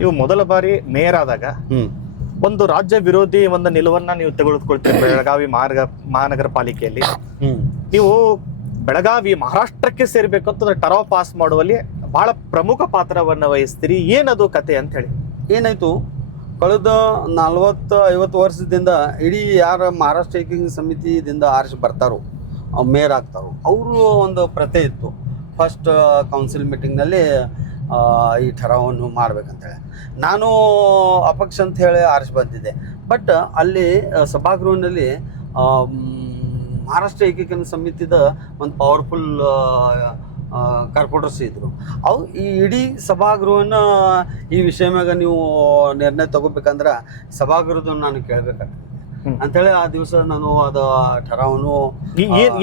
ನೀವು ಮೊದಲ ಬಾರಿ ಮೇಯರ್ ಆದಾಗ ಒಂದು ರಾಜ್ಯ ವಿರೋಧಿ ಒಂದು ನಿಲುವನ್ನ ನೀವು ತೆಗೆದುಕೊಳ್ತೀರಿ ಬೆಳಗಾವಿ ಮಹಾನಗರ ಪಾಲಿಕೆಯಲ್ಲಿ. ನೀವು ಬೆಳಗಾವಿ ಮಹಾರಾಷ್ಟ್ರಕ್ಕೆ ಸೇರ್ಬೇಕಂತ ಟರಾವ್ ಪಾಸ್ ಮಾಡುವಲ್ಲಿ ಬಹಳ ಪ್ರಮುಖ ಪಾತ್ರವನ್ನು ವಹಿಸ್ತೀರಿ. ಏನದು ಕತೆ ಅಂತ ಹೇಳಿ? ಏನಾಯ್ತು, ಕಳೆದ 40-50 ವರ್ಷದಿಂದ ಇಡೀ ಯಾರ ಮಹಾರಾಷ್ಟ್ರ ಏಕೀಕರಣ ಸಮಿತಿದಿಂದ ಆರಿಸಿ ಬರ್ತಾರೋ ಮೇಯರ್ ಆಗ್ತಾರೋ ಅವರು ಒಂದು ಪ್ರತೆ ಇತ್ತು. ಫಸ್ಟ್ ಕೌನ್ಸಿಲ್ ಮೀಟಿಂಗ್ನಲ್ಲಿ ಈ ಠರಾವನ್ನು ಮಾಡ್ಬೇಕಂತೇಳಿ ನಾನು ಅಪಕ್ಷ ಅಂತ ಹೇಳಿ ಆರಿಸಿ ಬಂದಿದ್ದೆ. ಬಟ್ ಅಲ್ಲಿ ಸಭಾಗೃಹದಲ್ಲಿ ಮಹಾರಾಷ್ಟ್ರ ಏಕೀಕರಣ ಸಮಿತಿದ ಒಂದು ಪವರ್ಫುಲ್ ಕಾರ್ಪೊರೇಟರ್ಸ್ ಇದ್ರು. ಅವು ಈ ಇಡೀ ಸಭಾಗೃಹನ ಈ ವಿಷಯ ಮ್ಯಾಗ ನೀವು ನಿರ್ಣಯ ತಗೋಬೇಕಂದ್ರೆ ಸಭಾಗೃಹದನ್ನು ನಾನು ಕೇಳಬೇಕಾಗ್ತದೆ ಅಂತೇಳಿ ಆ ದಿವಸ ನಾನು ಅದು ಠರಾವನ್ನು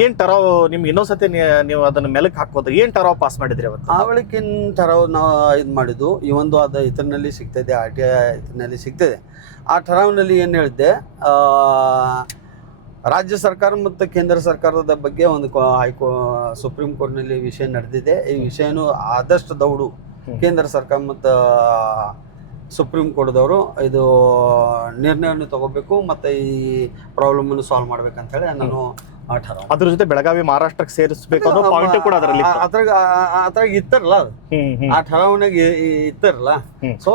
ಏನ್ ಟರಾವ್ ನಿಮ್ಗೆ ಇನ್ನೊಂದ್ಸತಿ ನೀವು ಅದನ್ನ ಮೆಲಕ್ ಹಾಕೋದ್ರೆ ಏನ್ ಟರಾವ್ ಪಾಸ್ ಮಾಡಿದ್ರಿ ಅವತ್ತು? ಆ ವೇಳೆಕಿನ್ ಠರಾವ್ ನಾವು ಇದು ಮಾಡಿದ್ದು ಈ ಒಂದು ಅದು ಇದರಲ್ಲಿ ಸಿಗ್ತದೆ, RTI ಇದರಲ್ಲಿ ಸಿಗ್ತದೆ. ಆ ಠರಾವ್ನಲ್ಲಿ ಏನು ಹೇಳಿದ್ದೆ, ರಾಜ್ಯ ಸರ್ಕಾರ ಮತ್ತು ಕೇಂದ್ರ ಸರ್ಕಾರದ ಬಗ್ಗೆ ಒಂದು ಸುಪ್ರೀಂ ಕೋರ್ಟ್ನಲ್ಲಿ ವಿಷಯ ನಡೆದಿದೆ. ಈ ವಿಷಯನೂ ಆದಷ್ಟು ದೌಡು ಕೇಂದ್ರ ಸರ್ಕಾರ ಮತ್ತು ಸುಪ್ರೀಂ ಕೋರ್ಟ್ದವರು ಇದು ನಿರ್ಣಯವನ್ನು ತಗೋಬೇಕು ಮತ್ತು ಈ ಪ್ರಾಬ್ಲಮನ್ನು ಸಾಲ್ವ್ ಮಾಡ್ಬೇಕಂತೇಳಿ ನಾನು ಅದ್ರ ಜೊತೆ ಬೆಳಗಾವಿ ಮಹಾರಾಷ್ಟ್ರಕ್ಕೆ ಸೇರಿಸಬೇಕು ಅನ್ನೋ ಪಾಯಿಂಟ್ ಕೂಡ ಅದರಲ್ಲಿ ಅದ್ರಾಗ ಇತ್ತಾರಲ್ಲ, ಅದು ಆ ಠರಾವಣೆಗೆ ಇತ್ತಾರಲ್ಲ. ಸೊ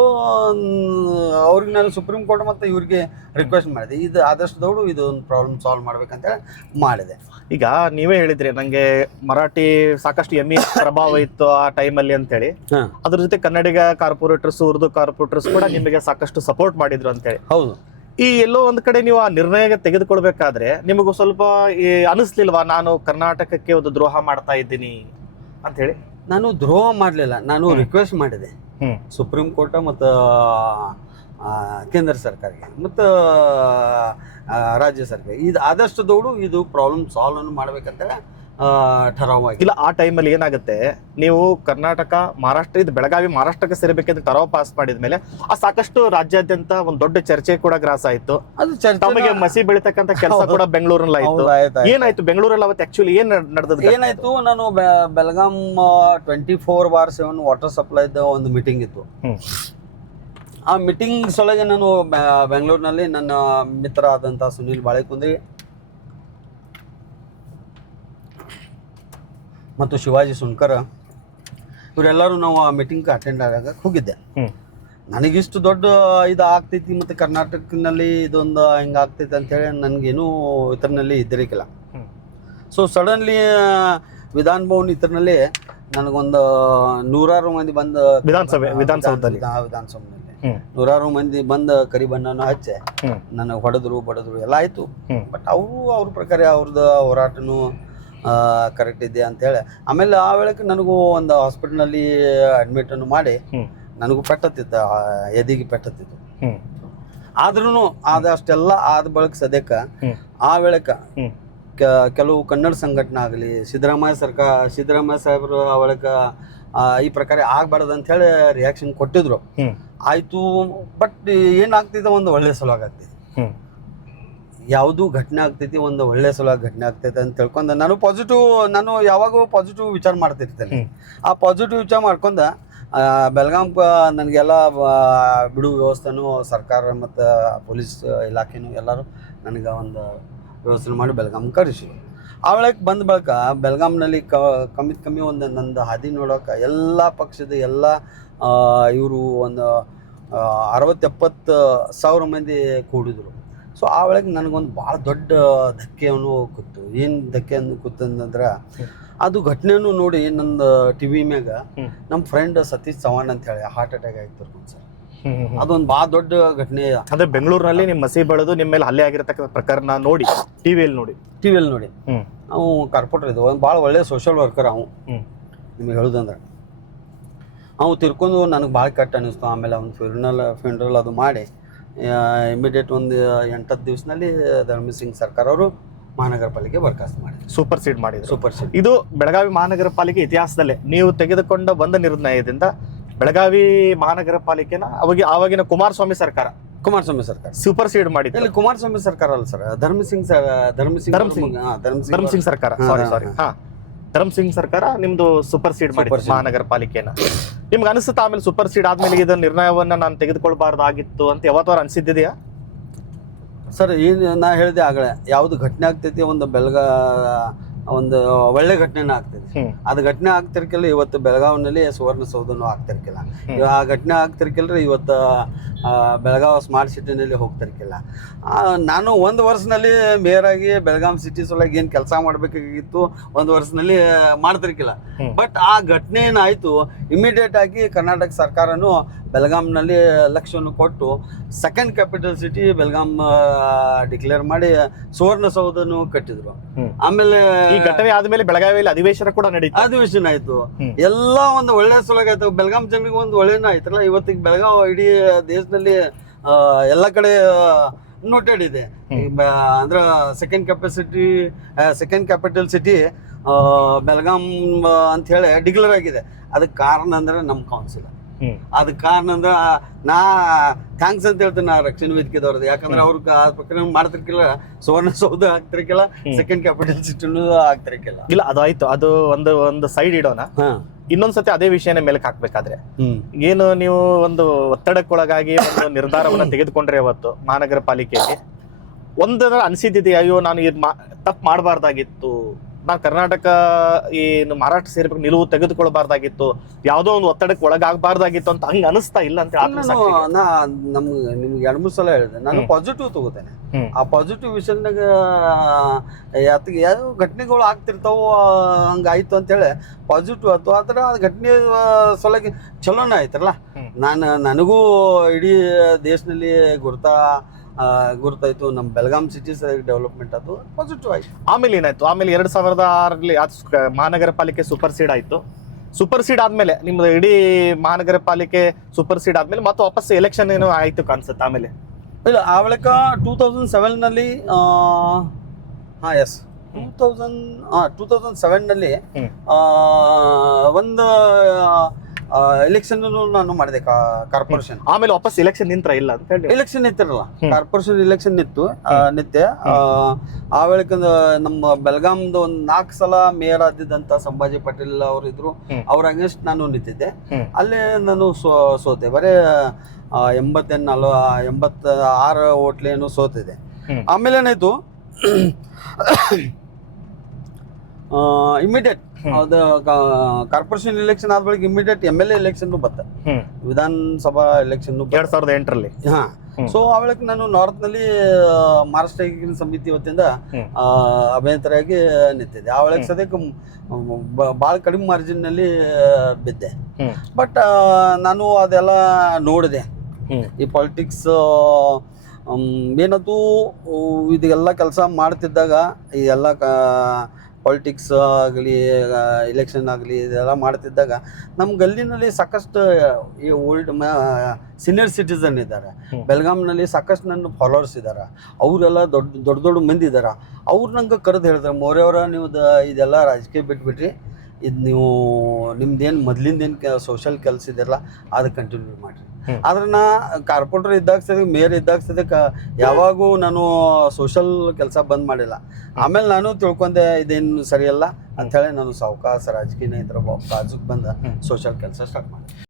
ಅವ್ರಿಗೆ ನಾನು ಸುಪ್ರೀಂ ಕೋರ್ಟ್ ಮತ್ತು ಇವ್ರಿಗೆ ರಿಕ್ವೆಸ್ಟ್ ಮಾಡಿದೆ, ಇದು ಆದಷ್ಟು ದೌಡು ಇದು ಒಂದು ಪ್ರಾಬ್ಲಮ್ ಸಾಲ್ವ್ ಮಾಡ್ಬೇಕಂತೇಳಿ ಮಾಡಿದೆ. ಈಗ ನೀವೇ ಹೇಳಿದ್ರಿ ನಂಗೆ ಮರಾಠಿ ಸಾಕಷ್ಟು ಪ್ರಭಾವ ಇತ್ತು ಆ ಟೈಮಲ್ಲಿ ಅಂತೇಳಿ. ಅದ್ರ ಜೊತೆ ಕನ್ನಡಿಗ ಕಾರ್ಪೊರೇಟರ್ಸ್, ಉರ್ದು ಕಾರ್ಪೊರೇಟರ್ಸ್ ಕೂಡ ನಿಮಗೆ ಸಾಕಷ್ಟು ಸಪೋರ್ಟ್ ಮಾಡಿದ್ರು ಅಂತೇಳಿ. ಹೌದು. ಈ ಎಲ್ಲೋ ಒಂದ್ ಕಡೆ ನೀವು ಆ ನಿರ್ಣಯ ತೆಗೆದುಕೊಳ್ಬೇಕಾದ್ರೆ ನಿಮಗೂ ಸ್ವಲ್ಪ ಅನಿಸ್ಲಿಲ್ವಾ, ನಾನು ಕರ್ನಾಟಕಕ್ಕೆ ಒಂದು ದ್ರೋಹ ಮಾಡ್ತಾ ಇದ್ದೀನಿ ಅಂತ ಹೇಳಿ? ನಾನು ದ್ರೋಹ ಮಾಡಲಿಲ್ಲ, ನಾನು ರಿಕ್ವೆಸ್ಟ್ ಮಾಡಿದೆ ಸುಪ್ರೀಂ ಕೋರ್ಟ್ ಮತ್ತು ಕೇಂದ್ರ ಸರ್ಕಾರಕ್ಕೆ ಮತ್ತು ರಾಜ್ಯ ಸರ್ಕಾರ ಇದು ಆದಷ್ಟು ದೌಡು ಇದು ಪ್ರಾಬ್ಲಮ್ ಸಾಲ್ವ್ ಅನ್ನು ಮಾಡ್ಬೇಕಂತೇಳಿ ಠರಾವ್ ಇಲ್ಲ. ಆ ಟೈಮಲ್ಲಿ ಏನಾಗುತ್ತೆ, ನೀವು ಕರ್ನಾಟಕ ಮಹಾರಾಷ್ಟ್ರ ಇದು ಬೆಳಗಾವಿ ಮಹಾರಾಷ್ಟ್ರಕ್ಕೆ ಸೇರ್ಬೇಕಂತ ಟರಾವ್ ಪಾಸ್ ಮಾಡಿದ್ಮೇಲೆ ಆ ಸಾಕಷ್ಟು ರಾಜ್ಯಾದ್ಯಂತ ಒಂದು ದೊಡ್ಡ ಚರ್ಚೆ ಕೂಡ ಗ್ರಾಸ ಆಯ್ತು. ಅದು ತಮಗೆ ಮಸಿ ಬೆಳಿತಕ್ಕಂತ ಕೆಲಸ ಕೂಡ ಬೆಂಗಳೂರಲ್ಲಿ ಆಯ್ತು. ಏನಾಯ್ತು ಬೆಂಗಳೂರಲ್ಲಿ ಅವತ್ತು ಆಕ್ಚುಲಿ ಏನ್ ನಡೆದದ್ದು? ಏನಾಯ್ತು, ನಾನು ಬೆಳಗಾಂ 24/7 ವಾಟರ್ ಸಪ್ಲೈದ ಒಂದು ಮೀಟಿಂಗ್ ಇತ್ತು. ಆ ಮೀಟಿಂಗ್ ಸಲುವಾಗಿ ನಾನು ಬೆಂಗಳೂರಿನಲ್ಲಿ ನನ್ನ ಮಿತ್ರ ಆದಂಥ ಸುನೀಲ್ ಬಾಳೆಕುಂದ್ರಿ ಮತ್ತು ಶಿವಾಜಿ ಸುನ್ಕರ್ ಇವರೆಲ್ಲರೂ ನಾವು ಆ ಮೀಟಿಂಗ್ ಅಟೆಂಡ್ ಆದಾಗ ಹೋಗಿದ್ದೆ. ನನಗಿಷ್ಟು ದೊಡ್ಡ ಇದು ಆಗ್ತೈತಿ ಮತ್ತು ಕರ್ನಾಟಕದಲ್ಲಿ ಇದೊಂದು ಹಿಂಗೆ ಆಗ್ತೈತಿ ಅಂತೇಳಿ ನನಗೇನು ಇದರಲ್ಲಿ ಇದ್ದಿರಕ್ಕಿಲ್ಲ. ಸೊ ಸಡನ್ಲಿ ವಿಧಾನ ಭವನ್ ಇದರಲ್ಲಿ ನನಗೊಂದು 100 ಮಂದಿ ಬಂದು ವಿಧಾನಸೌಧದಲ್ಲಿ ನೂರಾರು ಮಂದಿ ಬಂದು ಕರಿ ಬಣ್ಣನ ಹಚ್ಚೆ ನನಗೆ ಹೊಡೆದ್ರು ಬಡದ್ರು ಎಲ್ಲ ಆಯ್ತು. ಬಟ್ ಅವ್ರ ಪ್ರಕಾರ ಅವ್ರದ್ದು ಹೋರಾಟನು ಕರೆಕ್ಟ್ ಇದೆ ಅಂತೇಳಿ ಆಮೇಲೆ ಆ ವೇಳೆಗೆ ನನಗೂ ಒಂದು ಹಾಸ್ಪಿಟಲ್ನಲ್ಲಿ ಅಡ್ಮಿಟನ್ನು ಮಾಡಿ ನನಗೂ ಪೆಟ್ಟತ್ತಿತ್ತು, ಎದಿಗೆ ಪೆಟ್ಟತ್ತಿತ್ತು. ಆದ್ರೂ ಅಷ್ಟೆಲ್ಲ ಆದ ಬಳಿಕ ಸದ್ಯಕ್ಕೆ ಆ ವೇಳೆಗೆ ಕೆಲವು ಕನ್ನಡ ಸಂಘಟನೆ ಆಗಲಿ ಸಿದ್ದರಾಮಯ್ಯ ಸಾಹೇಬರು ಆ ವೇಳೆಗೆ ಈ ಪ್ರಕಾರ ಆಗ್ಬಾರ್ದು ಅಂತ ಹೇಳಿ ರಿಯಾಕ್ಷನ್ ಕೊಟ್ಟಿದ್ರು. ಆಯ್ತು, ಬಟ್ ಏನಾಗ್ತಿದೆ, ಒಂದು ಒಳ್ಳೆ ಸಲುವಾಗಿ ಆಗ್ತಿದೆ. ಯಾವುದು ಘಟನೆ ಆಗ್ತೈತಿ ಒಂದು ಒಳ್ಳೆ ಸಲುವಾಗಿ ಘಟನೆ ಆಗ್ತೈತೆ ಅಂತ ತಿಳ್ಕೊಂಡು ನಾನು ಯಾವಾಗೂ ಪಾಸಿಟಿವ್ ವಿಚಾರ ಮಾಡ್ತಿರ್ತೇನೆ. ಆ ಪಾಸಿಟಿವ್ ವಿಚಾರ ಮಾಡ್ಕೊಂಡು ಬೆಳಗಾಂ ನನಗೆಲ್ಲ ಬಿಡುವ ವ್ಯವಸ್ಥೆನೂ ಸರ್ಕಾರ ಮತ್ತು ಪೊಲೀಸ್ ಇಲಾಖೆನೂ ಎಲ್ಲರೂ ನನಗೆ ಒಂದು ವ್ಯವಸ್ಥೆ ಮಾಡಿ ಬೆಳಗಾಂ ಕರೆಸಿದ್ರು. ಆ ವೇಳೆಗೆ ಬಂದ ಬಳಿಕ ಬೆಳಗಾಂನಲ್ಲಿ ಕಮ್ಮಿ ಒಂದು ನಂದು ಹಾದಿ ನೋಡೋಕೆ ಎಲ್ಲ ಪಕ್ಷದ ಎಲ್ಲ ಇವರು ಒಂದು 60-70 ಸಾವಿರ ಮಂದಿ ಕೂಡಿದ್ರು. ಸೊ ಆ ವೇಳೆಗೆ ನನಗೊಂದು ಭಾಳ ದೊಡ್ಡ ಧಕ್ಕೆಯನ್ನು ಕೂತು. ಏನು ಧಕ್ಕೆ ಕೂತಂದ್ರೆ ಅದು ಘಟನೆಯನ್ನು ನೋಡಿ ನಂದು TV ಮ್ಯಾಗ ನಮ್ಮ ಫ್ರೆಂಡ್ ಸತೀಶ್ ಚವಾಣ್ ಅಂತ ಹೇಳಿ ಹಾರ್ಟ್ ಅಟ್ಯಾಕ್ ಆಗಿತ್ತು ಸರ್. ಅದೊಂದು ಭಾಳ ದೊಡ್ಡ ಘಟನೆ. ಅದೇ ಬೆಂಗಳೂರಿನಲ್ಲಿ ನಿಮ್ಮ ಮಸಿ ಬೆಳೆದು ನಿಮ್ಮ ಮೇಲೆ ಹಲ್ಲೆ ಆಗಿರತಕ್ಕ ಪ್ರಕರಣ ನೋಡಿ ಟಿವಿಯಲ್ಲಿ ನೋಡಿ ಅವು ಕಾರ್ಪೊರೇಟರ್ ಇದು ಒಂದು ಭಾಳ ಒಳ್ಳೆ ಸೋಷಿಯಲ್ ವರ್ಕರ್ ಅವು. ನಿಮಗೆ ಹೇಳುದಂದ್ರೆ ಅವು ತಿರ್ಕೊಂಡು ನನಗೆ ಭಾಳ ಕೆಟ್ಟ ಅನ್ನಿಸ್ತು. ಆಮೇಲೆ ಅವ್ನು ಫ್ಯೂನರಲ್ ಅದು ಮಾಡಿ ಇಮಿಡಿಯೇಟ್ ಒಂದು 8-10 ದಿವಸದಲ್ಲಿ ಧರ್ಮಸಿಂಗ್ ಸಿಂಗ್ ಸರ್ಕಾರ ಅವರು ಮಹಾನಗರ ಪಾಲಿಕೆ ಬರ್ಖಾಸ್ತು ಮಾಡಿದ್ರು, ಸೂಪರ್ ಸೀಡ್. ಇದು ಬೆಳಗಾವಿ ಮಹಾನಗರ ಪಾಲಿಕೆ ಇತಿಹಾಸದಲ್ಲೇ ನೀವು ತೆಗೆದುಕೊಂಡ ಒಂದು ನಿರ್ಣಯದಿಂದ ಬೆಳಗಾವಿ ಮಹಾನಗರ ಪಾಲಿಕೆನ ಆವಾಗಿನ ಕುಮಾರಸ್ವಾಮಿ ಸರ್ಕಾರ ಸೂಪರ್ ಸೀಡ್ ಮಾಡಿದ್ರು. ಇಲ್ಲಿ ಕುಮಾರಸ್ವಾಮಿ ಸರ್ಕಾರ ಅಲ್ಲ ಸರ್, ಧರ್ಮಸಿಂಗ್ ಸರ್ಕಾರ. ಧರ್ಮ್ ಸಿಂಗ್ ಸರ್ಕಾರ ನಿಮ್ದು ಸೂಪರ್ ಸೀಡ್ ಮಾಡಿ ಮಹಾನಗರ ಪಾಲಿಕೆನ. ನಿಮ್ಗೆ ಅನಿಸುತ್ತಾ ಆಮೇಲೆ ಸೂಪರ್ ಸೀಡ್ ಆದ್ಮೇಲೆ ಇದನ್ನ ನಿರ್ಣಯವನ್ನ ನಾನು ತೆಗೆದುಕೊಳ್ಬಾರ್ದಾಗಿತ್ತು ಅಂತ ಯಾವತ್ತೂ ಅನ್ಸಿದ್ದಿದೆಯಾ? ಸರ್ ಏನು ನಾ ಹೇಳಿದೆ ಆಗಲೇ, ಯಾವುದು ಘಟನೆ ಆಗ್ತೈತಿ ಒಂದು ಒಳ್ಳೆ ಘಟನೆನ ಆಗ್ತದೆ. ಅದು ಘಟನೆ ಆಗ್ತಿರ್ಕಿಲ್ಲ ಇವತ್ತು ಬೆಳಗಾವಿನಲ್ಲಿ ಸುವರ್ಣಸೌಧನೂ ಆಗ್ತಿರ್ಕಿಲ್ಲ. ಆ ಘಟನೆ ಆಗ್ತಿರ್ಕಿಲ್ರಿ ಇವತ್ತು ಬೆಳಗಾವಿ ಸ್ಮಾರ್ಟ್ ಸಿಟಿನಲ್ಲಿ ಹೋಗ್ತಿರ್ಕಿಲ್ಲ. ನಾನು ಒಂದು ವರ್ಷನಲ್ಲಿ ಮೇಯರ್ ಆಗಿ ಬೆಳಗಾವಿ ಸಿಟಿ ಸಲುವಾಗಿ ಏನು ಕೆಲಸ ಮಾಡಬೇಕಾಗಿತ್ತು ಒಂದು ವರ್ಷನಲ್ಲಿ ಮಾಡ್ತಿರ್ಕಿಲ್ಲ. ಬಟ್ ಆ ಘಟನೆ ಏನಾಯಿತು, ಇಮಿಡಿಯೇಟ್ ಆಗಿ ಕರ್ನಾಟಕ ಸರ್ಕಾರನು ಬೆಳಗಾಂನಲ್ಲಿ ಲಕ್ಷವನ್ನು ಕೊಟ್ಟು second capital city Belgaum declare ಮಾಡಿ ಸುವರ್ಣಸೌಧನು ಕಟ್ಟಿದ್ರು. ಆಮೇಲೆ ಈ ಘಟನೆ ಆದ್ಮೇಲೆ ಬೆಳಗಾವಿಯಲ್ಲಿ ಅಧಿವೇಶನ ಕೂಡ ನಡೀತು. ಅಧಿವೇಶನ ಆಯ್ತು. ಎಲ್ಲ ಒಂದು ಒಳ್ಳೆ ಸಲುವಾಗಿ ಆಯ್ತು. ಬೆಳಗಾಂ ಜನರಿಗೆ ಒಂದು ಒಳ್ಳೆನ ಆಯ್ತಲ್ಲ. ಇವತ್ತಿಗೆ ಬೆಳಗಾವಿ ಇಡೀ ದೇಶದಲ್ಲಿ ಎಲ್ಲ ಕಡೆ ನೋಟೆಡ್ ಇದೆ. ಅಂದ್ರೆ ಸೆಕೆಂಡ್ ಕ್ಯಾಪಿಟಲ್ ಸಿಟಿ ಬೆಳಗಾಂ ಅಂತ ಹೇಳಿ ಡಿಕ್ಲೇರ್ ಆಗಿದೆ. ಅದಕ್ಕೆ ಕಾರಣ ಅಂದ್ರೆ ನಮ್ಮ ಕೌನ್ಸಿಲ್. ಅದಕ್ಕೆ ಕಾರಣ ಅಂದ್ರೆ ನಾ ಥ್ಯಾಂಕ್ಸ್ ಅಂತ ಹೇಳ್ತೀನಿ ನಾ ರಕ್ಷಣಾ ವೇದಿಕೆದವ್ರದ್ದು. ಯಾಕಂದ್ರೆ ಅವ್ರಿಗೆ ಆ ಪ್ರಕಾರ ಮಾಡ್ತಿರ್ಕಿಲ್ಲ, ಸುವರ್ಣಸೌಧ ಆಗ್ತಿರ್ಕಿಲ್ಲ, ಸೆಕೆಂಡ್ ಕ್ಯಾಪಿಟಲ್ ಸಿಟಿನೂ ಆಗ್ತಿರ್ಕಿಲ್ಲ. ಇಲ್ಲ ಅದಾಯ್ತು, ಅದು ಒಂದು ಸೈಡ್ ಇಡೋಣ. ಇನ್ನೊಂದ್ಸತಿ ಅದೇ ವಿಷಯನ ಮೇಲಕ್ಕೆ ಹಾಕ್ಬೇಕಾದ್ರೆ ಏನು ನೀವು ಒಂದು ಒತ್ತಡಕ್ಕೊಳಗಾಗಿ ಒಂದು ನಿರ್ಧಾರವನ್ನ ತೆಗೆದುಕೊಂಡ್ರೆ ಇವತ್ತು ಮಹಾನಗರ ಪಾಲಿಕೆಗೆ ಒಂದರ ಅನ್ಸಿದ್ದಿದೆ, ಅಯ್ಯೋ ನಾನು ಇದು ತಪ್ಪು ಮಾಡಬಾರ್ದಾಗಿತ್ತು, ನಾನು ಕರ್ನಾಟಕ ಏನು ಮಹಾರಾಷ್ಟ್ರ ಸೇರ್ಬೇಕು ನಿಲುವು ತೆಗೆದುಕೊಳ್ಬಾರ್ದಾಗಿತ್ತು, ಯಾವುದೋ ಒಂದು ಒತ್ತಡಕ್ಕೆ ಒಳಗಾಗಬಾರ್ದಾಗಿತ್ತು ಅಂತ ಹಂಗ ಅನಿಸ್ತಾ ಇಲ್ಲ ಅಂತ ನಿಮ್ಗೆ 2-3 ಸಲ ಹೇಳಿದೆ. ನಾನು ಪಾಸಿಟಿವ್ ತಗೋತೇನೆ. ಆ ಪಾಸಿಟಿವ್ ವಿಷಯದಾಗ ಯಾವ ಘಟನೆಗಳು ಆಗ್ತಿರ್ತಾವೋ ಹಂಗಾಯ್ತು ಅಂತೇಳಿ ಪಾಸಿಟಿವ್ ಆಯ್ತು. ಆದ್ರೆ ಆ ಘಟನೆ ಸಲುವಾಗಿ ಚಲೋನ ಆಯ್ತಲ್ಲ. ನನಗೂ ಇಡೀ ದೇಶದಲ್ಲಿ ಗುರುತಾಯ್ತು. ನಮ್ಮ ಬೆಳಗಾಂ ಸಿಟಿ ಡೆವಲಪ್ಮೆಂಟ್ ಅದು ಪಾಸಿಟಿವ್ ಆಯ್ತು. ಆಮೇಲೆ ಏನಾಯ್ತು? ಆಮೇಲೆ 2006ರಲ್ಲಿ ಮಹಾನಗರ ಪಾಲಿಕೆ ಸೂಪರ್ ಸೀಡ್ ಆಯ್ತು. ಸೂಪರ್ ಸೀಡ್ ಆದ್ಮೇಲೆ ನಿಮ್ದು ಇಡೀ ಮಹಾನಗರ ಪಾಲಿಕೆ ಸೂಪರ್ ಸೀಡ್ ಆದ್ಮೇಲೆ ಮತ್ತೆ ವಾಪಸ್ ಎಲೆಕ್ಷನ್ ಏನೋ ಆಯ್ತು ಕಾಣಿಸುತ್ತೆ. ಆಮೇಲೆ ಇಲ್ಲ, ಆ ಬಳಿಕ 2007ನಲ್ಲಿ 2007ನಲ್ಲಿ ಒಂದು ಎಲೆಕ್ಷನ್ ನಾನು ಮಾಡಿದೆ ಕಾರ್ಪೊರೇಷನ್. ಆಮೇಲೆ ವಾಪಸ್ ಎಲೆಕ್ಷನ್ ನಿಂತ್ರ ಇಲ್ಲ ಅಂತ ಹೇಳಿ ಎಲೆಕ್ಷನ್ ನಿಂತಿರಲ್ಲ, ಕಾರ್ಪೊರೇಷನ್ ಎಲೆಕ್ಷನ್ ನಿತ್ಯ. ಆ ವೇಳೆಗೆ ನಮ್ಮ ಬೆಳಗಾಂದ ಒಂದು 4 ಸಲ ಮೇಯರ್ ಆದಿದ್ದಂತ ಸಂಭಾಜಿ ಪಾಟೀಲ್ ಅವರು ಇದ್ರು. ಅವ್ರ ಅಗೇನ್ಸ್ಟ್ ನಾನು ನಿಂತಿದ್ದೆ. ಅಲ್ಲೇ ನಾನು ಸೋತೆ. ಬರೀ 86 ಓಟ್ಲೇನು ಸೋತಿದೆ. ಆಮೇಲೆ ಏನಾಯ್ತು, ಇಮಿಡಿಯೇಟ್ ಅದು ಕಾರ್ಪೊರೇಷನ್ ಎಲೆಕ್ಷನ್ ಆದ ಬಳಿಕ ಇಮಿಡಿಯೇಟ್ MLA ಎಲೆಕ್ಷನ್ ಬತ್ತ, ವಿಧಾನಸಭಾ ಎಲೆಕ್ಷನ್ 2008ರಲ್ಲಿ. ಸೊ ಆ ವೇಳೆಗೆ ನಾನು ನಾರ್ತ್ ನಲ್ಲಿ ಮಹಾರಾಷ್ಟ್ರ ಏಕೀಕರಣ ಸಮಿತಿ ವತಿಯಿಂದ ಅಭ್ಯಂತರಾಗಿ ನಿಂತಿದ್ದೆ. ಆ ವೇಳೆಗೆ ಸದ್ಯಕ್ಕೆ ಭಾಳ ಕಡಿಮೆ ಮಾರ್ಜಿನ್ ನಲ್ಲಿ ಬಿದ್ದೆ. ಬಟ್ ನಾನು ಅದೆಲ್ಲ ನೋಡಿದೆ. ಈ ಪಾಲಿಟಿಕ್ಸ್ ಏನದು ಇದೆಲ್ಲ ಕೆಲಸ ಮಾಡ್ತಿದ್ದಾಗ ಈ ಎಲ್ಲ ಪಾಲಿಟಿಕ್ಸ್ ಆಗಲಿ ಎಲೆಕ್ಷನ್ ಆಗಲಿ ಇದೆಲ್ಲ ಮಾಡ್ತಿದ್ದಾಗ ನಮ್ಮ ಗಲ್ಲಿನಲ್ಲಿ ಸಾಕಷ್ಟು ಈ ಸೀನಿಯರ್ ಸಿಟಿಸನ್ ಇದ್ದಾರೆ. ಬೆಳಗಾಂನಲ್ಲಿ ಸಾಕಷ್ಟು ನನ್ನ ಫಾಲೋವರ್ಸ್ ಇದ್ದಾರೆ. ಅವರೆಲ್ಲ ದೊಡ್ಡ ಮಂದಿ ಇದ್ದಾರೆ. ಅವ್ರು ನಂಗೆ ಕರೆದು ಹೇಳಿದ್ರು, ಮೋರೆಯವರ ನೀವು ಇದೆಲ್ಲ ರಾಜಕೀಯ ಬಿಟ್ಬಿಟ್ರಿ, ಇದು ನೀವು ನಿಮ್ದೇನು ಮೊದಲಿಂದೇನು ಸೋಷಲ್ ಕೆಲಸ ಇದೆಯಲ್ಲ ಅದು ಕಂಟಿನ್ಯೂ ಮಾಡಿರಿ. ಆದ್ರೆ ನಾ ಕಾರ್ಪೊರೇಟರ್ ಇದ್ದಾಗ ಸದ್ಯ ಮೇಯರ್ ಇದ್ದಾಗ ಸದ್ಯಕ್ಕೆ ಯಾವಾಗೂ ನಾನು ಸೋಷಲ್ ಕೆಲಸ ಬಂದ್ ಮಾಡಿಲ್ಲ. ಆಮೇಲೆ ನಾನು ತಿಳ್ಕೊಂಡೆ ಇದೇನು ಸರಿಯಲ್ಲ ಅಂಥೇಳಿ ನಾನು ಸಾವಕಾಶ ರಾಜಕೀಯ ಇದ್ರ ಬಾಜುಗೆ ಬಂದ ಸೋಷಲ್ ಕೆಲಸ ಸ್ಟಾರ್ಟ್ ಮಾಡಿದೆ.